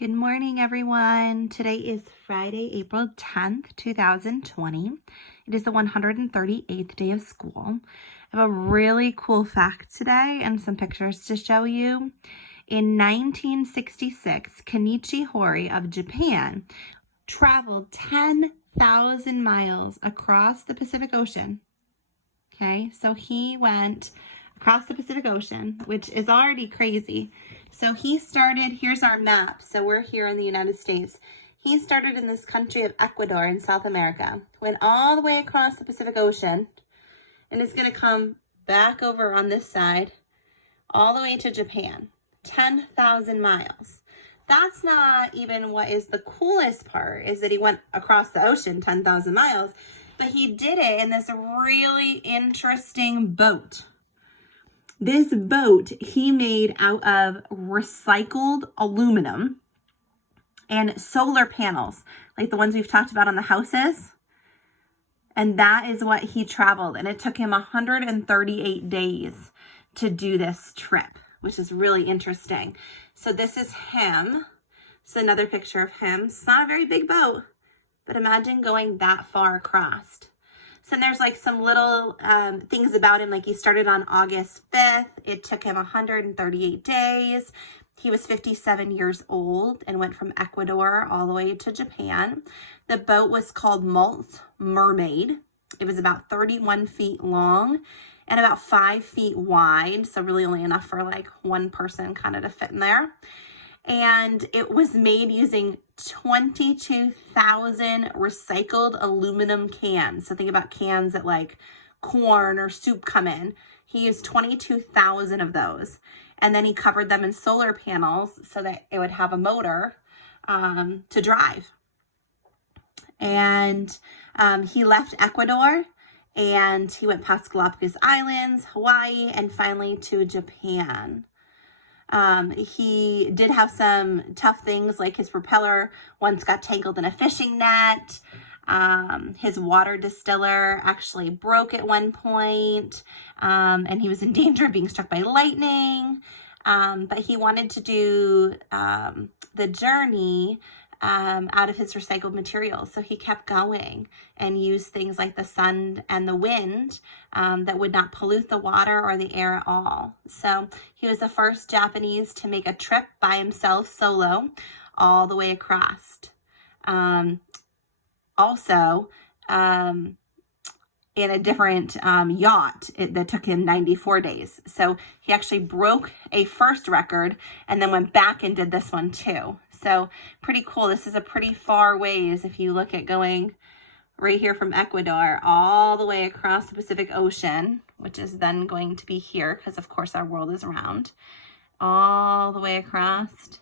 Good morning, everyone. Today is Friday, April 10th, 2020. It is the 138th day of school. I have a really cool fact today and some pictures to show you. In 1966, Kenichi Hori of Japan traveled 10,000 miles across the Pacific Ocean. Okay, so he went across the Pacific Ocean, which is already crazy. So he started, here's our map. So we're here in the United States. He started in this country of Ecuador in South America, went all the way across the Pacific Ocean, and is going to come back over on this side, all the way to Japan. 10,000 miles. That's not even what is the coolest part, is that he went across the ocean 10,000 miles, but he did it in this really interesting boat. This boat he made out of recycled aluminum and solar panels, like the ones we've talked about on the houses. And that is what he traveled. And it took him 138 days to do this trip, which is really interesting. So this is him. It's another picture of him. It's not a very big boat, but imagine going that far across. So there's like some little things about him, like he started on August 5th. It took him 138 days. He was 57 years old and went from Ecuador all the way to Japan. The boat was called Malt's Mermaid. It was about 31 feet long and about 5 feet wide. So really only enough for like one person kind of to fit in there. And it was made using 22,000 recycled aluminum cans. So think about cans that like corn or soup come in. He used 22,000 of those. And then he covered them in solar panels so that it would have a motor to drive. And he left Ecuador and he went past Galapagos Islands, Hawaii, and finally to Japan. He did have some tough things, like his propeller once got tangled in a fishing net. His water distiller actually broke at one point, and he was in danger of being struck by lightning. But he wanted to do the journey out of his recycled materials. So he kept going and used things like the sun and the wind that would not pollute the water or the air at all. So he was the first Japanese to make a trip by himself solo all the way across. Also, in a different yacht that took him 94 days. So he actually broke a first record and then went back and did this one too. So pretty cool. This is a pretty far ways if you look at going right here from Ecuador all the way across the Pacific Ocean, which is then going to be here because of course our world is round, all the way across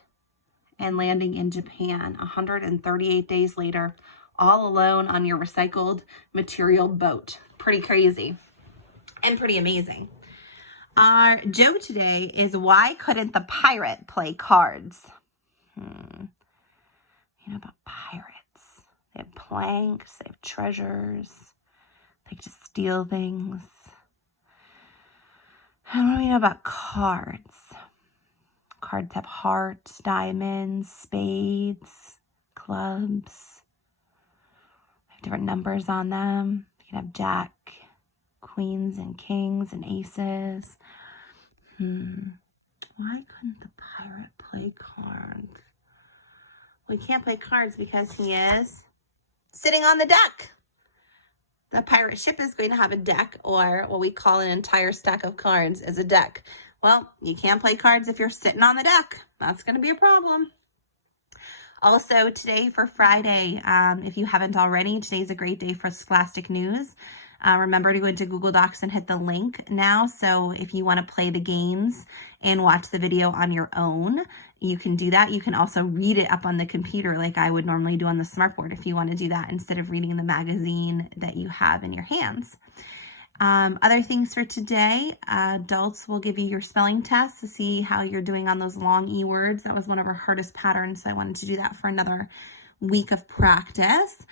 and landing in Japan 138 days later, all alone on your recycled material boat. Pretty crazy and pretty amazing. Our joke today is, why couldn't the pirate play cards? You know about pirates. They have planks, they have treasures, they just steal things. How do we know about cards? Cards have hearts, diamonds, spades, clubs. They have different numbers on them. You can have jack, queens, and kings, and aces. Why couldn't the pirate play cards? We can't play cards because he is sitting on the deck. The pirate ship is going to have a deck, or what we call an entire stack of cards as a deck. Well, you can't play cards if you're sitting on the deck. That's going to be a problem. Also, today for Friday, if you haven't already, today's a great day for Scholastic News. Remember to go into Google Docs and hit the link now. So if you want to play the games and watch the video on your own, you can do that. You can also read it up on the computer like I would normally do on the smartboard if you want to do that instead of reading the magazine that you have in your hands. Other things for today, adults will give you your spelling test to see how you're doing on those long E words. That was one of our hardest patterns, so I wanted to do that for another week of practice.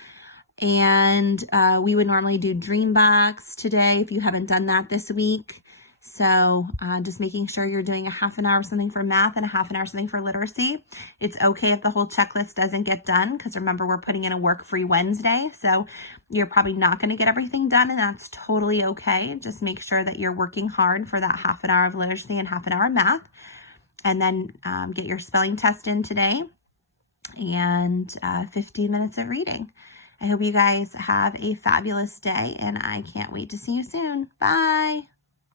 And we would normally do Dream Box today if you haven't done that this week. So just making sure you're doing a half an hour of something for math and a half an hour of something for literacy. It's okay if the whole checklist doesn't get done, because remember, we're putting in a work-free Wednesday. So you're probably not going to get everything done, and that's totally okay. Just make sure that you're working hard for that half an hour of literacy and half an hour of math. And then get your spelling test in today and 15 minutes of reading. I hope you guys have a fabulous day, and I can't wait to see you soon. Bye.